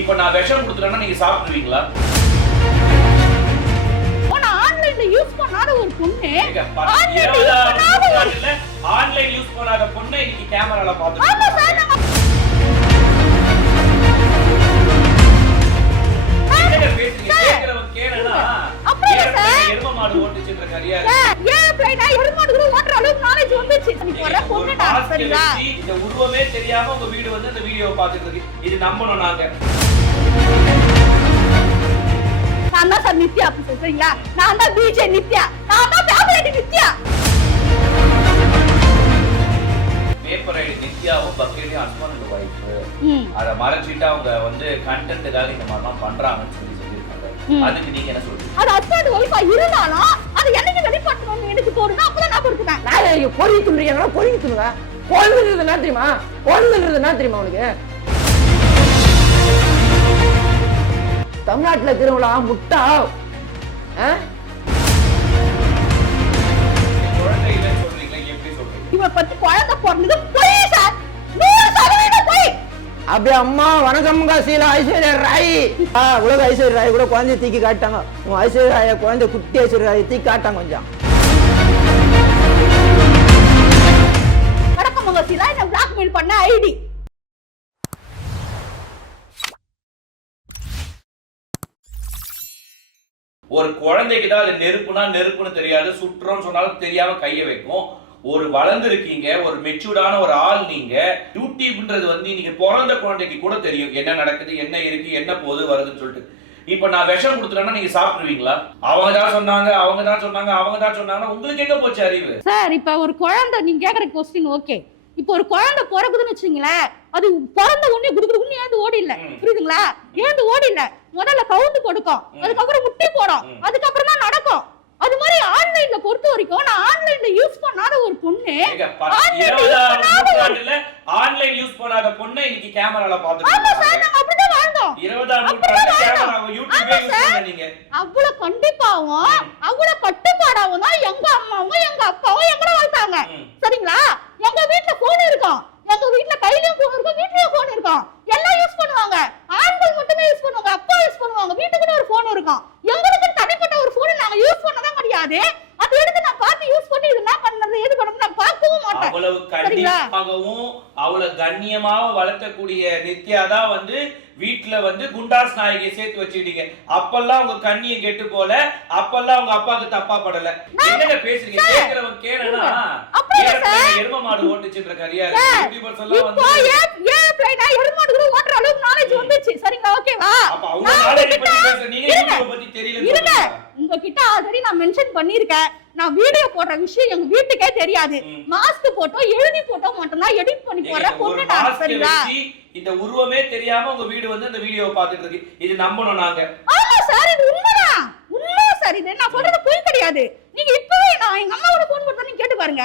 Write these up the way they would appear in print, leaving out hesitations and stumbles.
இப்ப நான் விஷம் கொடுத்துட்டேன்னா நீங்க சாப்பிடுவீங்களா? ஆன்லைன்ல யூஸ் பண்ணாத ஒரு பொண்ணு ஆன்லைன் யூஸ் பண்ணாத பொண்ணை இன்னைக்கு கேமரால பாத்துட்டு உருவமே தெரியாம உங்க வீடு வந்து அந்த வீடியோ பாத்துட்டு இருக்கு. இது நம்பணும் நாங்க. நான் தான் சார் நித்யா சொல்றீங்களா? நான் தான் பிஜே நித்யா, நான் தான் ஃபேவரட் நித்யா. பேப்பர் ஐடி நித்யாவும் பக்கேலியும் ஹஸ்பண்ட் அண்ட் வைஃப். அத மறைச்சிட்டு அவங்க வந்து கண்டென்ட்காக இந்த மாதிரிலாம் பண்றாங்கன்னு சொல்லியிருக்காங்க. அதுக்கு நீங்க என்ன சொல்றீங்க? அது ஹஸ்பண்ட் வைஃபா இருந்தாலும் அது என்னைக்கு வெளிப்படுத்தணும்னு எனக்கு தோணுதோ அப்பதான் நான் கொடுத்துட்டேன். நான் பொறி துண்டுறீங்களா? பொறி துண்டுங்க. குழந்தைன்றது என்ன தெரியுமா? குழந்தைன்றது என்ன தெரியுமா உனக்கு? தமிழ்நாட்டுல திருவிழா முட்டா அப்படியே அம்மா வணக்கம் காசியில ஐஸ்வர்யா ராய் உலக ஐஸ்வர்யா ராய் கூட குழந்தைய தூக்கி காட்டாங்க. உங்க ஐஸ்வர்யா ராய குழந்தை குட்டி ஐஸ்வர்யா ராயை தூக்கி காட்டாங்க. கொஞ்சம் வணக்கம் காசியில என்ன பிளாக்மெயில் பண்ண ஐடி. ஒரு குழந்தைக்கு தான் அது நெருப்புன்னு தெரியாது, சுற்றுன்னு சொன்னாலும் தெரியாம கைய வைக்கும். ஒரு வளர்ந்து இருக்கீங்க, ஒரு மெச்சூர்டான ஒரு ஆள் நீங்க. யூடியூப்ன்றது வந்து நீங்க பிறந்த குழந்தைக்கு கூட தெரியும் என்ன நடக்குது, என்ன இருக்கு, என்ன போது வருதுன்னு சொல்லிட்டு. இப்ப நான் விஷம் கொடுத்துட்டேன்னா நீங்க சாப்பிடுவீங்களா? அவங்க தான் சொன்னாங்க உங்களுக்கு எங்க போச்சு அறிவு? சார் இப்ப ஒரு குழந்தை நீங்க கேக்குற கொஸ்டின் ஓகே. இப்ப ஒரு குழந்தை பிறகுதுன்னு வச்சுங்களேன், அது பிறந்த உடனே குடுக்குன்னு ஏந்து ஓடி இல்ல, புரியுதுங்களா? ஏந்து ஓடி இல்ல, முதல்ல கவுந்து கொடுக்கும், அதுக்கப்புறம் முட்டி போடும், அதுக்கப்புறம் தான் நடக்கும். அது மாதிரி ஆன்லைன்ல பொறுத்த வரைக்கும் நான் ஆன்லைன்ல யூஸ் பண்ணாத ஒரு பொண்ணு ஆன்லைன் யூஸ் பண்ணாத பொண்ணை இன்னைக்கு கேமரால பாத்துட்டு. ஆமா சார், நாங்க அப்படிதான் வாழ்ந்தோம். 20ஆம் நூற்றாண்டு கேமரா யூடியூபே யூஸ் பண்ணீங்க. அவ்வளவு கண்டிப்பாவும் அவ்வளவு கட்டுப்பாடாவும் தான் எங்க அம்மாவும் எங்க அப்பாவும் எங்கட வளர்த்தாங்க. சரிங்களா? எங்க வீட்ல போன் இருக்கும், எங்க வீட்ல கையிலயும் போன் இருக்கும், வீட்லயும் போன் இருக்கும், எல்லாம் யூஸ் பண்ணுவாங்க. ஆண்கள் மட்டுமே யூஸ் பண்ணுவாங்க, அப்பா யூஸ் பண்ணுவாங்க, வீட்டுக்குன்னு ஒரு போன் இருக்கும். எங்களுக்கு தனிப்பட்ட ஒரு போன் நாங்க யூஸ் பண்ணதான் கிடையாது. அது எடுத்து நான் பார்த்து யூஸ் பண்ணி இது என்ன பண்ணது எது பண்ணது நான் பார்க்கவும் மாட்டேன். அவ்வளவு கண்டிப்பாகவும் அவ்வளவு கண்ணியமாவும் வளர்த்தக்கூடிய நித்யா தான் வந்து வீட்டுல வந்து குண்டாஸ் நாயகியை சேர்த்து வச்சுட்டீங்க. அப்பெல்லாம் உங்க கண்ணியை கெட்டு போல, அப்பெல்லாம் உங்க அப்பாவுக்கு தப்பா படல. என்னங்க பேசுறீங்க? கேக்குறவங்க கேனா எரும மாடு ஓட்டுச்சுன்ற கரியா யூடியூபர்ஸ் எல்லாம் வந்து எரும மாடு கூட ஓட்டுற அளவுக்கு நாலேஜ் வந்துச்சு. சரிங்களா? ஓகேவா? அப்ப அவங்க நாலேஜ் பத்தி பேசுற நீங்க யூடியூப் பத்தி தெரியல. உங்ககிட்ட ஆல்ரெடி நான் மென்ஷன் பண்ணிருக்கேன். நான் வீடியோ போடுற விஷயம் எங்க வீட்டுக்கே தெரியாது. மாஸ்க் போட்டோ எழுதி போட்டோ மட்டும் தான் எடிட் பண்ணி போடுற பொண்ணு நான். சரிங்களா? இந்த உருவமே தெரியாம உங்க வீடு வந்து அந்த வீடியோவை பார்த்துட்டு இருக்கு. இது நம்பணும் நாங்க. ஆமா சார், இது உண்மைதான். உண்மை சார், இது நான் சொல்றது பொய் கிடையாது. நீங்க இப்பவே நான் எங்க அம்மாவோட போன் போட்டு நீங்க கேட்டு பாருங்க.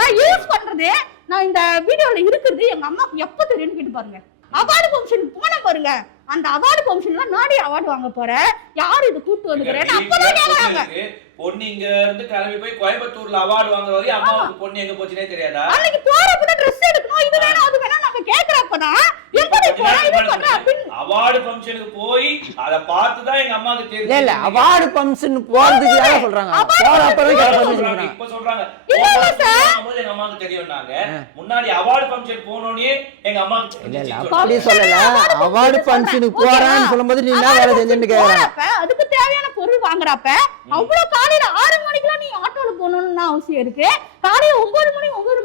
நான் யூஸ் பண்றது, நான் இந்த வீடியோல இருக்குது எங்க அம்மாக்கு எப்ப தெரியும்னு கேட்டு பாருங்க. அவார்டு ஃபங்க்ஷன் போன பாருங்க, அந்த அவார்டு ஃபங்க்ஷன்ல நாடி அவார்டு வாங்க போற யாரு இது கூட்டு வந்துக்கிறேன்னு அப்பதான் கேக்குறாங்க. பொண்ணு இங்க இருந்து கிளம்பி போய் கோயம்புத்தூர்ல அவார்டு வாங்குற வரையும் அம்மாவுக்கு பொண்ணு எங்க போச்சுனே தெரியாதா? அன்னைக்கு போறப்பதான் ட்ரெஸ் எடுக்கணும், இது வேணும் அது வேணும் நாங்க கேக்குறப்பதான் எப்படி போற இது பண்ற அப்படின்னு அவார்டு ஃபங்க்ஷனுக்கு போய் அத பார்த்து தான் எங்க அம்மாக்கு தெரியும். இல்ல அவார்டு ஃபங்க்ஷன் போறதுக்கு யார சொல்றாங்க? போற அப்புறம் கேக்குறாங்க. இப்ப சொல்றாங்க இல்ல சார் எங்க அம்மாக்கு தெரியும்னாங்க. முன்னாடி அவார்டு ஃபங்க்ஷன் போனோனே எங்க அம்மாக்கு இல்ல அப்படி சொல்லல. அவார்டு ஃபங்க்ஷனுக்கு போறான்னு சொல்லும்போது நீ என்ன வேலை செஞ்சேன்னு கேக்குறாங்க. அதுக்கு தேவையான பொருள் வாங்குறப்ப அவ்வளவு காலையில 6 மணிக்குலாம் நீ ஆட்டோல போகணும்னு அவசியம் இருக்கு. காலையில 9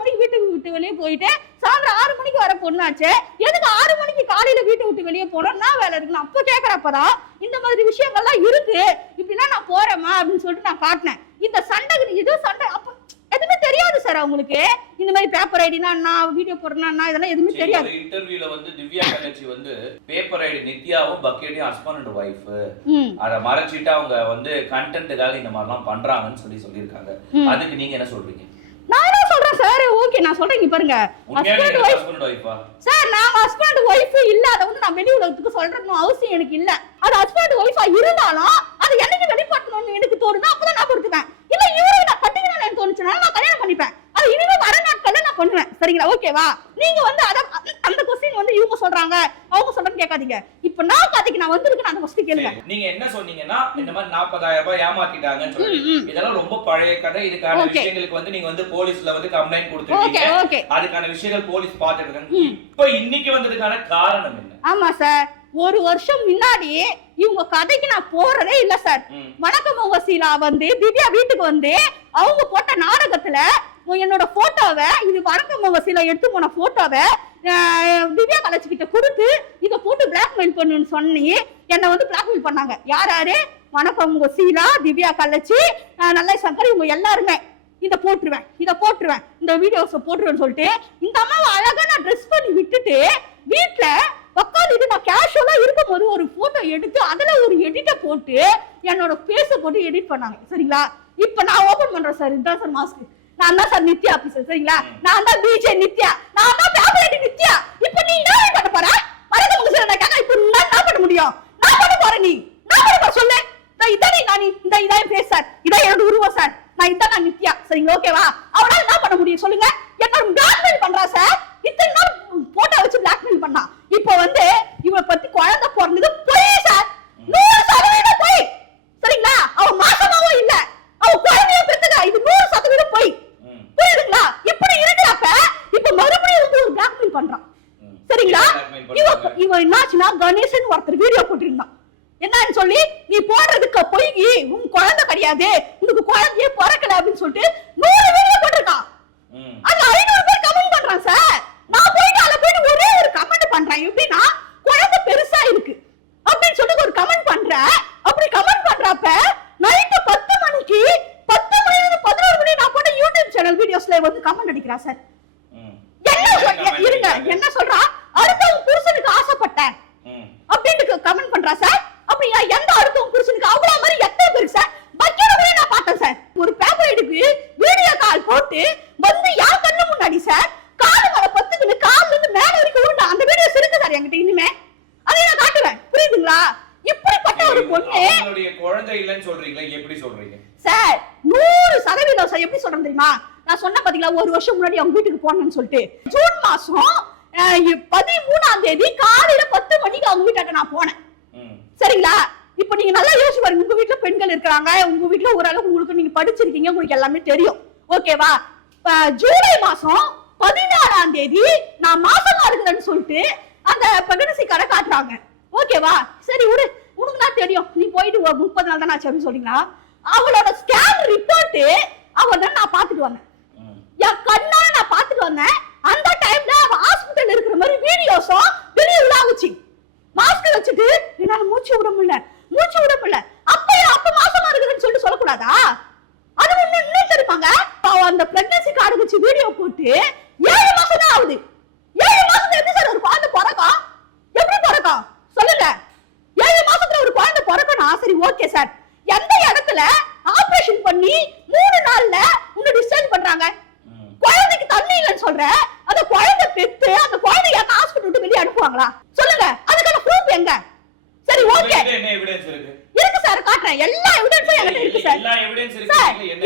மணிக்கு வீட்டுக்கு விட்டு வெளியே போயிட்டு சாயந்தரம் 6 மணிக்கு வர பொண்ணாச்சு. எதுக்கு 6 மணிக்கு காலையில வீட்டை விட்டு வெளியே போறோம்னா வேலை இருக்குன்னு அப்ப கேக்குறப்பதான் இந்த மாதிரி விஷயங்கள்லாம் இருக்கு, இப்படிலாம் நான் போறேமா அப்படின்னு சொல்லிட்டு நான் காட்டினேன். இந்த சண்டை இது சண்டை அப்ப எதுவுமே தெரியாது சார் அவங்களுக்கு. இந்த மாதிரி பேப்பர் ஐடினா நான் வீடியோ போடுறேன்னா இதெல்லாம் எதுவுமே தெரியாது. இன்டர்வியூல வந்து திவ்யா கணேசி வந்து பேப்பர் ஐடி நித்யாவும் பக்கேலியும் ஹஸ்பண்ட் அண்ட் வைஃப், அத மறைச்சிட்டு அவங்க வந்து கண்டென்ட்காக இந்த மாதிரிலாம் பண்றாங்கன்னு சொல்லியிருக்காங்க. அதுக்கு நீங்க என்ன சொல்றீங்க? நான் என்ன சொல்றேன் சார், ஓகே நான் சொல்றேன். இங்க பாருங்க, ஹஸ்பண்ட் வைஃபா சார், நான் ஹஸ்பண்ட் வைஃப் இல்ல, அத வந்து நான் வெளி உலகத்துக்கு சொல்றதுன்னு அவசியம் எனக்கு இல்ல. அது ஹஸ்பண்ட் வைஃபா இருந்தாலும் அது என்னைக்கு வெளிப்படுத்தணும்னு எனக்கு தோணுதோ அப்பதான் நான் கொடுத்துவேன். இல்ல இவரை நான் கட்டிக்கணும்னு தோணுச்சுனால நான் கல்யாணம் பண்ணிப்பேன். அது இனிமே வர நாட்கள்ல நான் பண்ணுவேன். சரிங்களா? ஓகேவா? நீங்க வந்து அத அந்த கொஸ்டின் வந்து இவங்க சொல்றாங்க அவங்க சொல்றேன்னு கேட்காதீங்க. இப்ப நான் கதைக்கு நான் வந்திருக்கேன், அந்த கொஸ்டின் கேளுங்க. நீங்க என்ன சொன்னீங்கன்னா இந்த மாதிரி 40,000 ரூபாய் ஏமாத்திட்டாங்கன்னு சொல்லி இதெல்லாம் ரொம்ப பழைய கதை. இதுக்கான விஷயங்களுக்கு வந்து நீங்க வந்து போலீஸ்ல வந்து கம்ப்ளைண்ட் கொடுத்துருக்கீங்க. அதுக்கான விஷயங்கள் போலீஸ் பார்த்துட்டு இருக்காங்க. இப்போ இன்னைக்கு வந்ததுக்கான காரணம் என்ன? ஆமா சார், ஒரு வருஷம் முன்னாடி இவங்க கதைக்கு நான் போறதே இல்ல சார். வணக்கம் வசீலா வந்து திவ்யா வீட்டுக்கு வந்து அவங்க போட்ட நாடகத்துல என்னோட போட்டோவை, இது வணக்கம் வசீலா எடுத்து போன போட்டோவை திவ்யா கலச்சி கிட்ட கொடுத்து இதை போட்டு பிளாக்மெயில் பண்ணுன்னு சொல்லி என்னை வந்து பிளாக்மெயில் பண்ணாங்க. யாரு? வணக்கம் வசீலா, திவ்யா கலச்சி, நல்ல சங்கர், இவங்க எல்லாருமே இதை போட்டுருவேன் இந்த வீடியோஸை போட்டுருவேன்னு சொல்லிட்டு இந்த அம்மாவை அழகா நான் ட்ரெஸ் பண்ணி விட்டுட்டு வீட்டுல உட்காந்துட்டு நான் கேஷுவலா இருக்கும்போது ஒரு போட்டோ எடுத்து அதுல ஒரு எடிட்டை போட்டு என்னோட பேச போட்டு எடிட் பண்ணாங்க. சரிங்களா? இப்ப நான் ஓபன் பண்றேன் சார். இதுதான் சார் மாஸ்க். நான் தான் சார் நித்யா ஆபீசர். சரிங்களா? நான் தான் பிஜே நித்யா, நான் தான் டேப்லெட் நித்யா. இப்ப நீ என்ன பண்ண போற? வரது உங்க சார் நான் இப்ப நான் என்ன பண்ண முடியும்? நான் பண்ண போறேன். நீ நான் பண்ண போற சொல்லு. இதான் நான் இதான் பேச சார், இதான் என்னோட உருவம் சார், நான் நித்யா. சரிங்களா? ஓகேவா? அவனால என்ன பண்ண முடியும் சொல்லுங்க? என்னோட பிளாக்மெயில் பண்றா சார். இத்தனை நாள் போட்டோ வச்சு பிளாக்மெயில் பண்ணா. இப்ப வந்து இவளை பத்தி குழந்தை பிறந்தது போய் சார், 100% போய். சரிங்களா? அவ மாசமாவும் இல்ல, அவ குழந்தைய பெத்துக்கா, இது 100% போய். புரியுதுங்களா? இப்படி இருக்கிறப்ப இப்ப மறுபடியும் வந்து ஒரு பிளாக்மெயில் பண்றான். சரிங்களா? இவ என்னாச்சுன்னா கணேசன் ஒருத்தர் வீடியோ போட்டிருந்தான். என்னன்னு சொல்லி நீ போடுறதுக்கு போய் உன் குழந்தை கிடையாது, உனக்கு குழந்தையே பிறக்கல அப்படின்னு சொல்லிட்டு 100 வீடியோ போட்டிருக்கான். அதுல 500 பேர் கமெண்ட் பண்றான் சார். நான் போயிட்டு அதுல போயிட்டு ஒரே ஒரு கமெண்ட் பண்றேன். எப்படின்னா குழந்தை பெருசா இருக்கு அப்படின்னு சொல்லிட்டு ஒரு கமெண்ட் பண்றேன். அப்படி கமெண்ட் பண்றப்ப நைட்டு 10 மணிக்கு 10 மணில 11 மணி நான் போட்ட யூடியூப் சேனல் வீடியோஸ்ல வந்து கமெண்ட் அடிக்கிறா சார். இருங்க, என்ன சொல்றா? அடுத்தவங்க புருஷனுக்கு ஆசைப்பட்டேன் அப்படின்னு கமெண்ட் பண்றா சார். அப்படியா? எந்த அடுத்தவங்க புருஷனுக்கு? அவ்வளவு மாதிரி எத்தனை பேரு சார்? பக்கெட் நான் பார்த்தேன் சார். ஒரு பேப்பர் எடுக்கு வீடியோ கால் போட்டு வந்து யார் கண்ணு முன்னாடி சார் கால் மேல பத்துக்குன்னு கால்ல இருந்து மேல வரைக்கும் உருண்டா. அந்த வீடியோஸ் இருக்கு சார் என்கிட்ட. இனிமே அதை நான் காட்டுவேன். புரியுதுங்களா? இப்படிப்பட்ட ஒரு பொண்ணு அவங்களுடைய குழந்தை இல்லைன்னு சொல்றீங்களா? எப்படி சொல்றீங்க சார்? 100% சார். எப்படி சொல்றேன் தெரியுமா? நான் சொன்ன பாத்தீங்களா, ஒரு வருஷம் முன்னாடி அவங்க வீட்டுக்கு போனேன்னு சொல்லிட்டு ஜூன் மாசம் 13ஆம் தேதி காலையில 10 மணிக்கு அவங்க வீட்டாட்ட நான் போனேன். சரிங்களா? இப்ப நீங்க நல்லா யோசிச்சு பாருங்க. உங்க வீட்டுல பெண்கள் இருக்காங்க, உங்க வீட்டுல ஓரளவுக்கு உங்களுக்கு நீங்க படிச்சிருக்கீங்க, உங்களுக்கு எல்லாமே தெரியும். ஓகேவா? ஜூலை மாசம் 16ஆம் தேதி நான் மாசமா இருக்கிறேன்னு சொல்லிட்டு அந்த பிரெக்னன்சி கடை காட்டுறாங்க. ஓகேவா? சரி விடு, உனக்கு தான் தெரியும், நீ போயிட்டு 30 நாள் தானே ஆச்சு அப்படின்னு சொல்றீங்களா? அவளோட ஸ்கேன் ரிப்போர்ட் அவளை நான் பாத்துட்டு வந்தேன். என் கண்ணால நான் பாத்துட்டு வந்தேன். அந்த டைம்ல அவ ஹாஸ்பிட்டல் இருக்கிற மாதிரி வீடியோஸும் பெரிய விழாவுச்சு. மாஸ்க் வச்சுட்டு என்னால மூச்சு விட முடியல. அப்ப மாசமா இருக்குதுன்னு சொல்லிட்டு சொல்லக்கூடாதா? அது இன்னும் தெரியுமாங்க, அந்த பிரெக்னன்சி கார்டு வச்சு வீடியோ போட்டு 7 மாசம் தான் ஆகுது. 7 மாசத்துல எப்படி சார் ஒரு குழந்தை பிறக்கும்? எப்படி பிறக்கும் சொல்லுங்க? 7 மாசத்துல ஒரு குழந்தை பிறக்கணும். சரி, ஓகே சார். எந்த இடத்துல ஆபரேஷன் பண்ணி 3 நாள்ல உன்னை டிஸ்சார்ஜ் பண்றாங்க? குழந்தைக்கு தண்ணி இல்லைன்னு சொல்ற, அந்த குழந்தை பெத்து அந்த குழந்தைய ஹாஸ்பிட்டல் விட்டு வெளியே அனுப்புவாங்களா சொல்லுங்க? அதுக்கான ப்ரூஃப் எங்க? சரி, ஓகே, என்ன எவிடன்ஸ் இருக்கு சார், காட்டுறேன். எல்லா எவிடன்ஸும் என்கிட்ட இருக்கு சார். எல்லா எவிடன்ஸ் இருக்கு.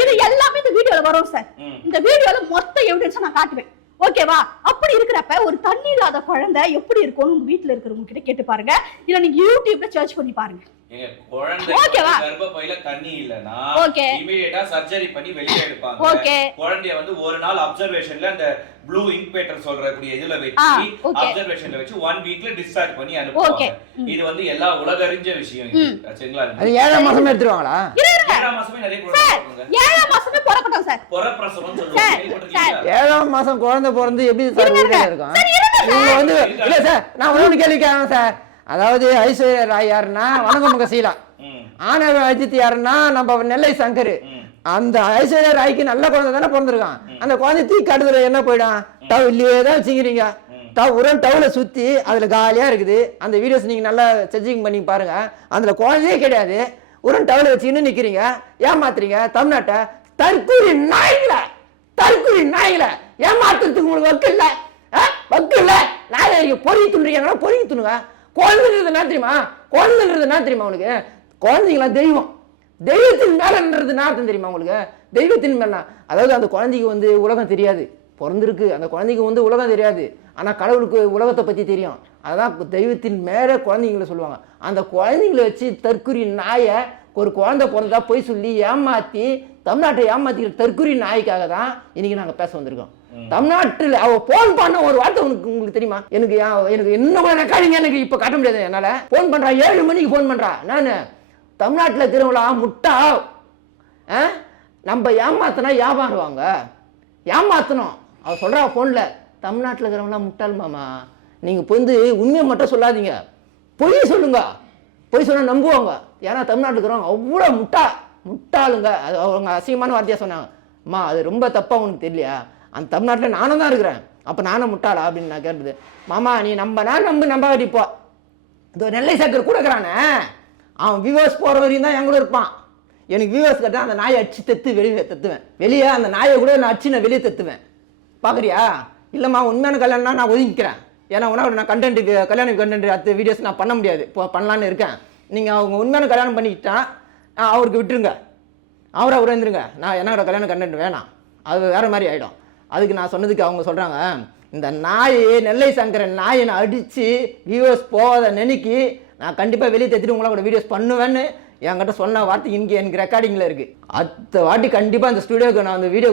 இது எல்லாமே இந்த வீடியோல வரும் சார். இந்த வீடியோல மொத்த எவிடன்ஸை நான் காட்டுவேன். ஓகேவா? அப்படி இருக்கிறப்ப ஒரு தண்ணி இல்லாத குழந்தை எப்படி இருக்கும்னு உங்க வீட்டுல இருக்கிறவங்க கிட்ட கேட்டு பாருங்க. இல்ல நீங்க யூடியூப்ல சர்ச் பண்ணி பாருங்க. எங்க குழந்தை கர்ப்பப்பையில தண்ணி இல்லனா இமிடியேட்டா சர்ஜரி பண்ணி வெளிய எடுப்பாங்க. குழந்தைய வந்து ஒரு நாள் அப்சர்வேஷன்ல அந்த ப்ளூ இன்குபேட்டர் சொல்றக்கூடிய இதுல வெச்சி அப்சர்வேஷன்ல வெச்சி 1 வீக்ல டிஸ்சார்ஜ் பண்ணி அனுப்புவாங்க. இது வந்து எல்லா உலகறிஞ்ச விஷயம் இது. சரிங்களா? அது 7ஆம் மாசமே எடுத்துவாங்களா? 7ஆம் மாசமே நிறைய குழந்தை பிறக்குங்க. 7ஆம் மாசமே பிறக்கட்டும் சார். பொறப்பிரசவம் சொல்லுவாங்க. 7ஆம் மாசம் குழந்தை பிறந்து எப்படி சார் வீட்ல இருக்கும்? நீங்க வந்து இல்ல சார், நான் ஒரு கேள்வி கேக்குறேன் சார். அதாவது ஐஸ்வர்யா ராய் யாருன்னா வணக்கம் கசீலா, ஆனவ அஜித் யாருன்னா நம்ம நெல்லை சங்கர். அந்த ஐஸ்வர்யா ராய்க்கு நல்ல குழந்தை தானே பிறந்திருக்கான். அந்த குழந்தை தீ காட்டுதுல என்ன போயிடும்? டவ் இல்லையே தான் வச்சுக்கிறீங்க. டவுல சுத்தி அதுல காலியா இருக்குது. அந்த வீடியோஸ் நீங்க நல்லா சர்ச்சிங் பண்ணி பாருங்க. அதுல குழந்தையே கிடையாது. உரன் டவுல வச்சுக்கின்னு நிக்கிறீங்க, ஏமாத்துறீங்க தமிழ்நாட்டை. தற்கூரி நாய்களை ஏமாத்துறதுக்கு உங்களுக்கு வக்கு இல்ல. நாய் பொறி துண்டுறீங்கன்னா பொறி துணுங்க. குழந்தைன்றது என்ன தெரியுமா உங்களுக்கு? குழந்தைங்களா தெய்வம், தெய்வத்தின் மேலன்றது என்ன தெரியுமா உங்களுக்கு? தெய்வத்தின் மேல, அதாவது அந்த குழந்தைக்கு வந்து உலகம் தெரியாது, பிறந்திருக்கு. அந்த குழந்தைக்கு வந்து உலகம் தெரியாது, ஆனால் கடவுளுக்கு உலகத்தை பற்றி தெரியும். அதான் தெய்வத்தின் மேலே குழந்தைங்கள சொல்லுவாங்க. அந்த குழந்தைங்கள வச்சு தற்குறி நாயை, ஒரு குழந்தை பிறந்தா போய் சொல்லி ஏமாற்றி தமிழ்நாட்டை ஏமாத்திக்கிற தற்குறி நாய்க்காக தான் இன்னைக்கு நாங்கள் பேச வந்திருக்கோம். தமிழ்நாட்டில் அவள் ஃபோன் பண்ண ஒரு வார்த்தை உங்களுக்கு தெரியுமா? எனக்கு இன்னும் ரெக்கார்டிங்க எனக்கு இப்போ காட்ட முடியாது என்னால். ஃபோன் பண்ணுறா, 7 மணிக்கு ஃபோன் பண்ணுறா. நான் தமிழ்நாட்டில் இருக்கிறவங்களா முட்டா, நம்ம ஏமாத்தினா வியாபாரம் ஏமாத்தணும். அவள் சொல்கிறா ஃபோனில், தமிழ்நாட்டில் இருக்கிறவங்களாம் முட்டாள் மாமா, நீங்கள் வந்து உண்மையை மட்டும் சொல்லாதீங்க, பொய் சொல்லுங்க, பொய் சொன்னால் நம்புவாங்க. ஏன்னா தமிழ்நாட்டில் இருக்கிறவங்க அவ்வளோ முட்டாளுங்க. அது அவங்க அசிங்கமான வார்த்தையாக சொன்னாங்க. அம்மா அது ரொம்ப தப்பாக உனக்கு தெரியலையா? அந்த தமிழ்நாட்டில் நானும் தான் இருக்கிறேன், அப்போ நானும் முட்டாளா அப்படின்னு நான் கேட்டது. மாமா நீ நம்ப வேண்டிப்போ, இதோ நெல்லை சேக்கர் கூட இருக்கிறானே, அவன் வியூவர்ஸ் போகிற வரையும் தான் என் கூட இருப்பான். எனக்கு வியூவர்ஸ் கட்டா அந்த நாயை அடிச்சு வெளியே தத்துவேன். வெளியே அந்த நாயை கூட நான் அடிச்சு நான் வெளியே தத்துவேன். பார்க்குறியா? இல்லைம்மா உண்மையான கல்யாணம்னா நான் ஒதுங்கிக்கிறேன். ஏன்னா உனக்கு நான் கல்யாண கண்டென்ட் அடுத்த வீடியோஸ் நான் பண்ண முடியாது, இப்போ பண்ணலான்னு இருக்கேன். நீங்கள் அவங்க உண்மையான கல்யாணம் பண்ணிக்கிட்டா அவருக்கு விட்டுருங்க, அவரை உறந்துருங்க. நான் என்னோட கல்யாண கண்டென்ட் வேணாம், அது வேறு மாதிரி ஆகிடும். அதுக்கு நான் சொன்னதுக்கு அவங்க சொல்கிறாங்க, இந்த நாயை நெல்லை சங்கரன் நாயை நான் அடித்து வியூவர்ஸ் போகாத நினைக்கி நான் கண்டிப்பாக வெளியே தத்திட்டு உங்களோட வீடியோஸ் பண்ணுவேன்னு என்கிட்ட சொன்ன வார்த்தை இங்கே எனக்கு ரெக்கார்டிங்கில் இருக்குது. அடுத்த வாட்டி கண்டிப்பாக அந்த ஸ்டுடியோக்கு நான் அந்த வீடியோ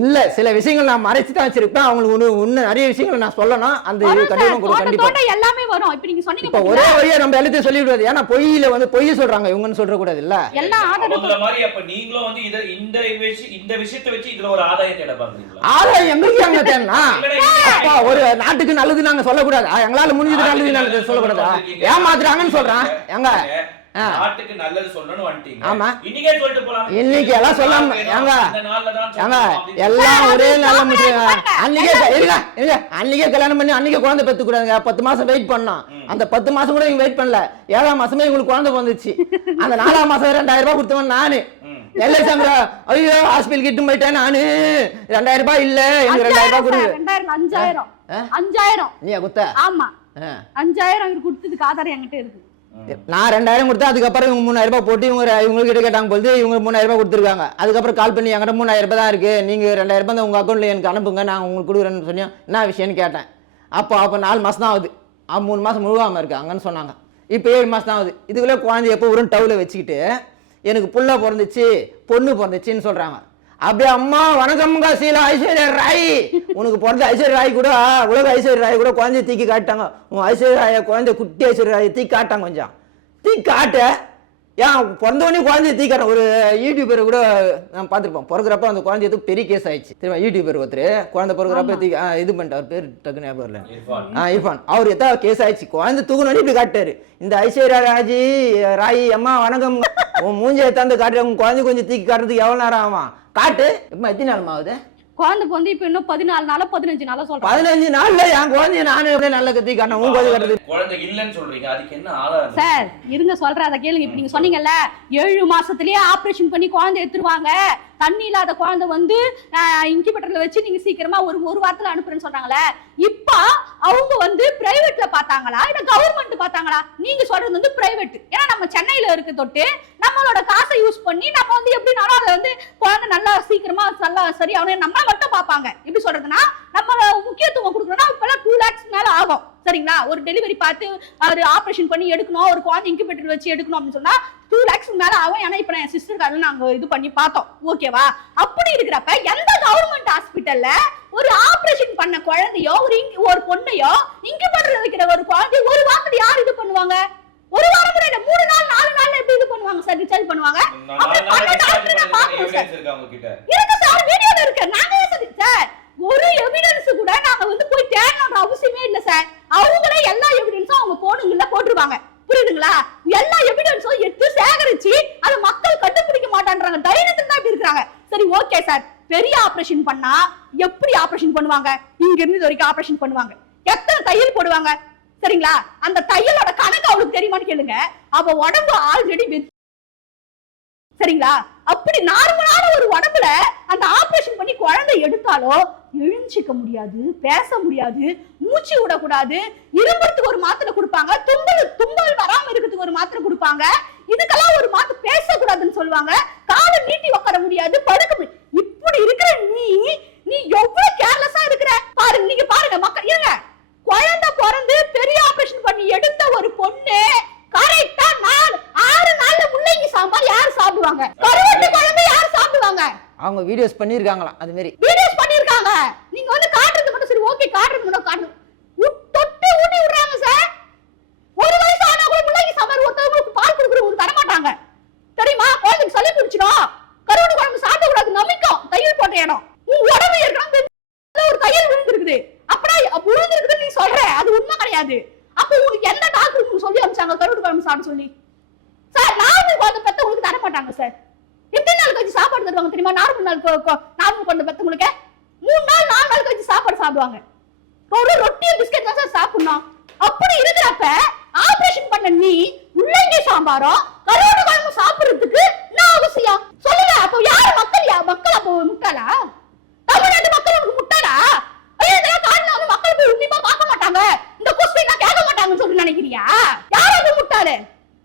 இல்லை, சில விஷயங்கள் நான் மறைச்சு தான் வச்சிருப்பேன். அவங்களுக்கு இன்னும் நிறைய விஷயங்கள் நான் சொல்லணும். அந்த கண்டிப்பாக எல்லாமே வரும். இப்போ நீங்க சொன்னீங்க, இப்போ ஒரே வழியா நம்ம எல்லாத்தையும் சொல்லிவிடுவது. ஏன்னா பொய்யில வந்து பொய் சொல்றாங்க, இவங்கன்னு சொல்ற கூடாது இல்ல. நீங்களும் வந்து இந்த விஷயத்தை வச்சு இதுல ஒரு ஆதாயம் தேட பாக்குறீங்களா? ஆதாயம் எங்க தேடனா? ஒரு நாட்டுக்கு நல்லது நாங்க சொல்லக்கூடாது, எங்களால முடிஞ்சது நல்லது சொல்லக்கூடாது. ஏமாத்துறாங்கன்னு சொல்றான். எங்க நாட்டுக்கு நல்லது சொல்லணும்னு வந்துட்டீங்க. ஆமா, இன்னைக்கே சொல்லிட்டு போலாம். இன்னைக்கு எல்லாம் சொல்லாம எல்லாம் ஒரே நல்ல முடியும். அன்னைக்கே கல்யாணம் பண்ணி அன்னைக்கே குழந்தை பெற்று கூடாதுங்க. 10 மாசம் வெயிட் பண்ணோம். அந்த 10 மாசம் கூட நீங்க வெயிட் பண்ணல. 7ஆம் மாசமே உங்களுக்கு குழந்தை வந்துச்சு. அந்த 4ஆம் மாசம் 2000 ரூபாய் கொடுத்தவன் நானு. நெல்லை சங்கரா, ஐயோ ஹாஸ்பிட்டல் கிட்ட போயிட்டேன் நானு. 2000 ரூபாய் இல்ல, எனக்கு 2000 ரூபாய் கொடு. 5000 நீ குத்த? ஆமா 5000 கொடுத்ததுக்கு ஆதாரம் என்கிட்ட இருக்கு. நான் 2000 கொடுத்தா, அதுக்கப்புறம் இவங்க 3000 ரூபாய் போட்டு இவங்க கிட்ட கேட்டாங்க போது இவங்க 3000 ரூபாய் கொடுத்துருக்காங்க. அதுக்கப்புறம் கால் பண்ணி என்கிட்ட 3000 ரூபாய் தான் இருக்கு, நீங்க 2000 ரூபாய் உங்க அக்கௌண்ட்ல எனக்கு அனுப்புங்க, நான் உங்களுக்கு கொடுக்குறேன்னு சொன்னேன். என்ன விஷயம்னு கேட்டேன். அப்போ 4 மாசம் தான் ஆகுது, 3 மாசம் முழுகாம இருக்காங்கன்னு சொன்னாங்க. இப்போ 7 மாசம் தான் ஆகுது. இதுக்குள்ளே குழந்தை எப்போ ஒரு டவுல வச்சுக்கிட்டு எனக்கு புள்ள பிறந்துச்சு பொண்ணு பிறந்துச்சுன்னு சொல்றாங்க. அப்படியே அம்மா வணக்கம்ங்க சீலா ஐஸ்வர்யா ராய், உனக்கு பிறந்த ஐஸ்வர்யா ராய் கூட உலக ஐஸ்வர்யா ராய் கூட குழந்தைய தூக்கி காட்டாங்க. உன் ஐஸ்வர்யா ராய குழந்தை குட்டி ஐஸ்வர்யா ராயை தூக்கி காட்டாங்க. கொஞ்சம் தூக்கி காட்ட ஏன் பிறந்தவொடனே குழந்தைய தூக்கி காட்ட. ஒரு யூடியூபர் கூட நான் பார்த்துருப்போம், பிறகுறப்ப அந்த குழந்தை எதுவும் பெரிய கேஸ் ஆயிடுச்சு தெரியுமா? யூடியூபர் ஒருத்தர் குழந்தை பிறகுறப்ப தூக்கி இது பண்ணிட்டு, அவர் பேர் டக்குன்னு ஞாபகம் வரல, இர்ஃபான். அவர் எதாவது கேஸ் ஆயிடுச்சு, குழந்தை தூக்கணும் இப்படி காட்டாரு. இந்த ஐஸ்வர்யா ராஜி ராய் அம்மா வணக்கம், உன் மூஞ்சியை தந்து காட்டுற, உன் குழந்தை கொஞ்சம் தூக்கி காட்டுறதுக்கு எவ்வளோ நேரம் ஆகும்? காட்டு. இப்போ எத்தனை நாள் ஆகுது? குழந்தை வந்து இப்ப இன்னும் 14 நாளா 15 நாளா சொல்றேன். 15 நாள்ல என் குழந்தைய நானே நல்ல கத்தி காட்டணும். உங்க குழந்தை இல்லன்னு சொல்றீங்க, அதுக்கு என்ன ஆதாரம்? சார் இருங்க சொல்றேன், அதை கேளுங்க. இப்ப நீங்க சொன்னீங்கல்ல 7 மாசத்துலயே ஆபரேஷன் பண்ணி குழந்தை எடுத்துருவாங்க, தண்ணி இல்லாத குழந்தை வந்து இன்குபேட்டர்ல வச்சு நீங்க சீக்கிரமா ஒரு வாரத்துல அனுப்புறேன்னு சொன்னாங்களே. இப்ப அவங்க வந்து பிரைவேட்ல பார்த்தாங்களா இல்ல கவர்மெண்ட் பார்த்தாங்களா? நீங்க சொல்றது வந்து பிரைவேட். ஏன்னா நம்ம சென்னையில இருக்க தொட்டு நம்மளோட காசை யூஸ் பண்ணி நம்ம வந்து எப்படினாலும் அதை வந்து குழந்தை நல்லா சீக்கிரமா நல்லா சரியாகணும் நம்ம மட்டும் பார்ப்பாங்க. எப்படி சொல்றதுன்னா, நம்ம முக்கியத்துவம் கொடுக்கணும்னா இப்பெல்லாம் 2 lakhs மேல ஆகும் சரிங்களா? ஒரு டெலிவரி பார்த்து அவர் ஆபரேஷன் பண்ணி எடுக்கணும், ஒரு குழந்தை இன்குபேட்டர் வச்சு எடுக்கணும் அப்படின்னு சொன்னா 2 lakhs மேல ஆகும். ஏன்னா இப்ப என் சிஸ்டர் கார்டு நாங்க இது பண்ணி பார்த்தோம், ஓகேவா? அப்படி இருக்கிறப்ப எந்த கவர்மெண்ட் ஹாஸ்பிட்டல்ல ஒரு ஆபரேஷன் பண்ண குழந்தையோ ஒரு பொண்ணையோ இன்குபேட்டர்ல வைக்கிற ஒரு குழந்தை ஒரு வாரத்துல யார் இது பண்ணுவாங்க? ஒரு வாரம் கூட இல்ல, 3 நாள் 4 நாள்ல எப்படி இது பண்ணுவாங்க சார்? டிஸ்சார்ஜ் பண்ணுவாங்க. அப்படி பண்ண டாக்டர் நான் பாக்குறேன் சார். இருக்கு சார், வீடியோல இருக்கு. நாங்க சார் ஒரு எவிடன்ஸ் கூட நாங்க வந்து போய் தேடணும்ன்ற அவசியமே இல்ல சார். அவங்களே எல்லா எவிடன்ஸும் அவங்க போனுங்கல்ல போட்டுருவாங்க, புரியுதுங்களா? எல்லா எவிடன்ஸும் எடுத்து சேகரிச்சு அதை மக்கள் கண்டுபிடிக்க மாட்டான்றாங்க. தைரியத்துல தான் இப்படி இருக்காங்க. சரி ஓகே சார், பெரிய ஆபரேஷன் பண்ணா எப்படி ஆபரேஷன் பண்ணுவாங்க? இங்க இருந்து வரைக்கும் ஆபரேஷன் பண்ணுவாங்க, எத்தனை தையல் போடுவாங்க சரிங்களா? அந்த தையலோட கணக்கு அவளுக்கு தெரியுமான்னு கேளுங்க. அவ உடம்பு ஆல்ரெடி சரிங்களா? அப்படி நார்மலான ஒரு உடம்புல அந்த ஆபரேஷன் பண்ணி குழந்தை எடுத்தாலோ எழுஞ்சிக்க முடியாது, பேச முடியாது, மூச்சு விடக்கூடாது, இரும்புறதுக்கு ஒரு மாத்திரை கொடுப்பாங்க, தும்பல் வராம இருக்கிறதுக்கு ஒரு மாத்திரை கொடுப்பாங்க. இதுக்கெல்லாம் ஒரு மாத்து பேசக்கூடாதுன்னு சொல்லுவாங்க. காலை நீட்டி உட்கார முடியாது, படுக்க முடியாது. இப்படி இருக்கிற நீ எவ்வளவு கேர்லெஸ்ஸா இருக்கிற பாருங்க. நீங்க பாருங்க மக்கள் இருங்க, குழந்தை பிறந்து பெரிய ஆபரேஷன் பண்ணி எடுத்த ஒரு பொண்ணு கரெக்டா 6 நாள்ல முள்ளங்கி சாம்பார் யார் சாப்பிடுவாங்க? கருவாட்டு குழம்பு யார் சாப்பிடுவாங்க? அவங்க வீடியோஸ் பண்ணிருக்காங்களாம், அது மாதிரி வீடியோஸ் பண்ணிருக்காங்க. நீங்க வந்து காட்டுறது மட்டும் சரி, ஓகே, காட்டுறது மட்டும் காட்டுறது தொட்டு ஊட்டி விடுறாங்க சார். 1 வயசு ஆனா கூட முள்ளங்கி சாம்பார் ஒருத்தவங்களுக்கு பால் கொடுக்குறவங்களுக்கு தர மாட்டாங்க தெரியுமா? குழந்தைக்கு சளி பிடிச்சிடும், கருவாட்டு குழம்பு சாப்பிட கூடாது, நமிக்கும், தையல் போட்ட இடம். உன் உடம்பு ஏற்கனவே ஒரு தையல் விழுந்திருக்குது, அப்படியே விழுந்திருக்குதுன்னு நீ சொல்ற, அது உண்மை கிடையாது. அப்போ உங்களுக்கு எந்த டாக்டர் உங்களுக்கு சொல்லி அனுப்பிச்சாங்க கருவாட்டு குழம்பு சாப்பிட சொல்லி? சார் நார்மல் குழந்தை பெத்தவங்களுக்கு தர மாட்டாங்க சார். எத்தனை நாள் கழிச்சு சாப்பாடு தருவாங்க தெரியுமா? நார்மல் குழந்தை பெத்தவங்களுக்கு 3 நாள் 4 நாள் கழிச்சு சாப்பாடு சாப்பிடுவாங்க. ஒரு ரொட்டியும் பிஸ்கட் தான் சார் சாப்பிடணும். அப்படி இருக்கிறப்ப ஆபரேஷன் பண்ண நீ முள்ளங்கி சாம்பாரோ கருவாட்டு குழம்பு சாப்பிடுறதுக்கு என்ன அவசியம் சொல்லுங்க? அப்போ யாரு மக்கள் அப்போ முட்டாளா? தமிழ்நாட்டு மக்கள் உங்களுக்கு முட்டாளா? ஐயோ இதெல்லாம் காரணம் வந்து மக்கள் போய் உன்னிப்பா பார்க்க மாட்டாங்க, இந்த கொஸ்டின் கேட்க மாட்டாங்கன்னு சொல்லி நினைக்கிறியா? யார் அது முட்டாளு?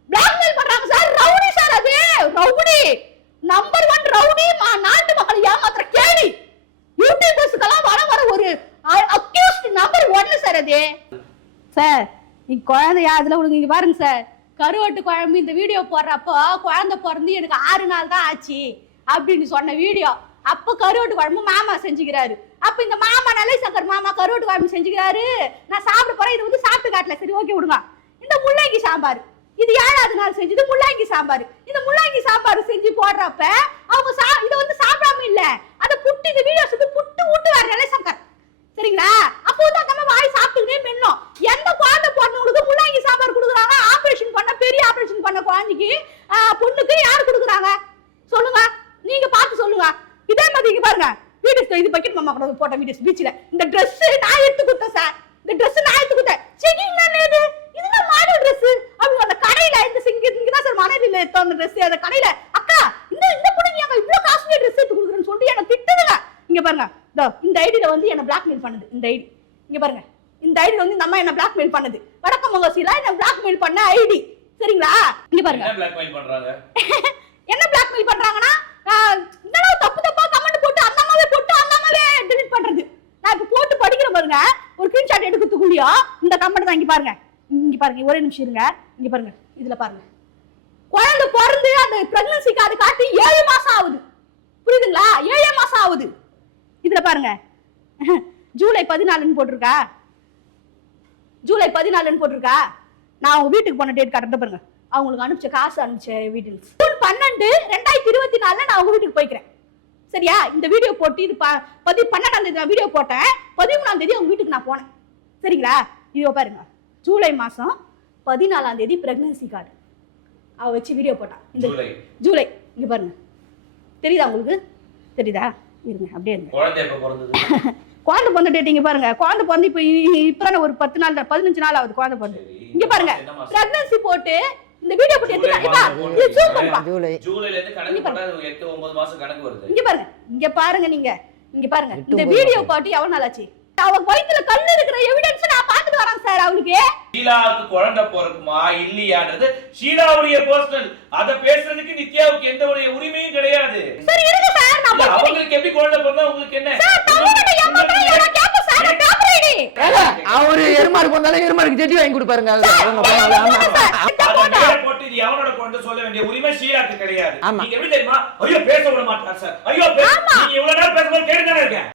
பிளாக்மெயில் பண்றாங்க சார், ரவுடி சார், அது ரவுடி, நம்பர் 1 ரவுடி. நாட்டு மக்களை ஏமாத்துற கேடி யூடியூபர்ஸ்க்கெல்லாம் வர ஒரு அக்யூஸ்ட் நம்பர் 1 சார் அது. சார் நீ குழந்தையா அதுல உங்களுக்கு இங்க பாருங்க சார், கருவாட்டு குழம்பு இந்த வீடியோ போடுறப்போ குழந்தை பிறந்து எனக்கு 6 நாள் தான் ஆச்சு அப்படின்னு சொன்ன வீடியோ. அப்ப கருவாட்டு குழம்பு மாமா செஞ்சுக்கிறாரு. அப்ப இந்த மாமா நல்ல சக்கர் மாமா கருவாட்டு குழம்பு செஞ்சுக்கிறாரு, நான் சாப்பிட போறேன், இது வந்து சாப்பிட்டு காட்டல, சரி ஓகே விடுங்க. இந்த முள்ளங்கி சாம்பார் இது 7வது நாள் செஞ்சது முள்ளங்கி சாம்பார். இந்த முள்ளங்கி சாம்பார் செஞ்சு போடுறப்ப அவங்க இதை வந்து சாப்பிடாம இல்ல, அதை புட்டு இந்த வீடியோஸ் புட்டு ஊட்டுவாரு நல்ல சக்கர், சரிங்களா? அப்போ வந்து அந்த வாய் சாப்பிட்டுக்கிட்டே மென்னும். எந்த குழந்தை பிறந்தவங்களுக்கு முள்ளங்கி சாம்பார் கொடுக்குறாங்க? ஆபரேஷன் பண்ண பெரிய ஆபரேஷன் பண்ண குழந்தைக்கு பொண்ணுக்கு யார் கொடுக்குறாங்க சொல்லுங்க? நீங்க பார்த்து சொல்லுங்க. இதே மாதிரி இங்க பாருங்க வீடியோஸ், இது பக்கெட் மாமா கூட போட்ட வீடியோஸ் பீச்ல. இந்த Dress நான் எடுத்து கொடுத்தேன் சார், இந்த Dress நான் எடுத்து கொடுத்தேன். செக்கிங் தானே இது, இதுதான் மாடல் Dress. அவங்க அந்த கடையில இங்க தான் சார் மனைவில எடுத்த அந்த Dress, அந்த கடையில அக்கா இந்த பொண்ணுங்க அங்க இவ்வளவு காஸ்ட்லி Dress எடுத்து கொடுக்குறேன்னு சொல்லிட்டு என்ன திட்டுதுங்க. இங்க பாருங்க இந்த ஐடியில வந்து என்ன பிளாக்மெயில் பண்ணுது. இந்த ஐடி இங்க பாருங்க, இந்த ஐடியில வந்து இந்த அம்மா என்ன பிளாக்மெயில் பண்ணுது. வடக்கு மங்கோசில என்ன பிளாக்மெயில் பண்ண ஐடி, சரிங்களா? இங்க பாருங்க என்ன பிளாக்மெயில் பண்றாங்க. என்ன பிளாக்மெயில் பண்றாங்கன்னா என்னடா தப்பா கமெண்ட் போட்டு அந்த அம்மாவே போட்டு அந்த அம்மாவே டெலீட் பண்றது. நான் இப்ப போட்டு படிக்கிற பாருங்க, ஒரு ஸ்கிரீன்ஷாட் எடுக்கிறதுக்குள்ளேயோ இந்த கமெண்ட் தான். இங்க பாருங்க ஒரே நிமிஷம் இருங்க. இங்க பாருங்க, இதுல பாருங்க, குழந்தை பிறந்து அந்த பிரெக்னன்சி கார்டு காட்டி 7 மாசம் ஆகுது, புரியுதுங்களா? 7 மாசம் ஆகுது. இதுல பாருங்க ஜூலை 14 போட்டிருக்கா, ஜூலை 14 போட்டிருக்கா. நான் அவங்க வீட்டுக்கு போன டேட் காட்டுறத பாருங்க, அவங்களுக்கு அனுப்பிச்ச காசு அனுப்பிச்ச டீடைல்ஸ். ஜூன் 12 2024 நான் அவங்க வீட்டுக்கு போய்க்கிறேன், சரியா? இந்த வீடியோ போட்டு இது 12ஆம் தேதி நான் வீடியோ போட்டேன், 13ஆம் தேதி அவங்க வீட்டுக்கு நான் போனேன், சரிங்களா? இதோ பாருங்க, ஜூலை மாசம் 14ஆம் தேதி பிரெக்னன்சி கார்டு அவ வச்சு வீடியோ போட்டான். இந்த ஜூலை இங்க பாருங்க, தெரியுதா உங்களுக்கு? தெரியுதா? இருங்க அப்படியே இருங்க. குழந்தை எப்ப பிறந்தது? குழந்தை பிறந்த டேட் இங்க பாருங்க, குழந்தை பிறந்து இப்ப ஒரு 10 நாள் 15 நாள் ஆகுது குழந்தை பிறந்து. இங்க பாருங்க பிரெக்னன்சி போட்டு இந்த வீடியோ போட்டு எடுத்துட்டா. இது ஜூம் பண்ணுப்பா, ஜூலைல இருந்து கணக்கு போட்டா 8-9 மாசம் கணக்கு வருது. இங்க பாருங்க நீங்க இங்க பாருங்க, இந்த வீடியோ போட்டு எவ்வளவு நாள் ஆச்சு? அவ வயித்துல கல்லு இருக்கிற எவிடன்ஸ் நான் பாத்துட்டு வரேன் சார். அவளுக்கு ஷீலாவுக்கு குழந்தை பிறக்குமா இல்லையான்றது ஷீலாவுடைய பர்சனல், அத பேசுறதுக்கு நித்யாவுக்கு எந்த ஒரு உரிமையும் கிடையாது. சரி இருங்க சார், நான் அவங்களுக்கு எப்படி குழந்தை பிறந்தா உங்களுக்கு என்ன? அவரு எருமாடு போனாலும் எருமாடுக்கு செடி வாங்கி கொடுப்பாருங்க. போட்டு இது எவனோட குழந்தை சொல்ல வேண்டிய உரிமை ஷீலாக்கு கிடையாது. நீங்க எப்படி தெரியுமா? ஐயோ பேச விட மாட்டார் சார், ஐயோ நீங்க இவ்வளவு நேரம் பேசும்போது கேட்டுதானே இருக்கேன்.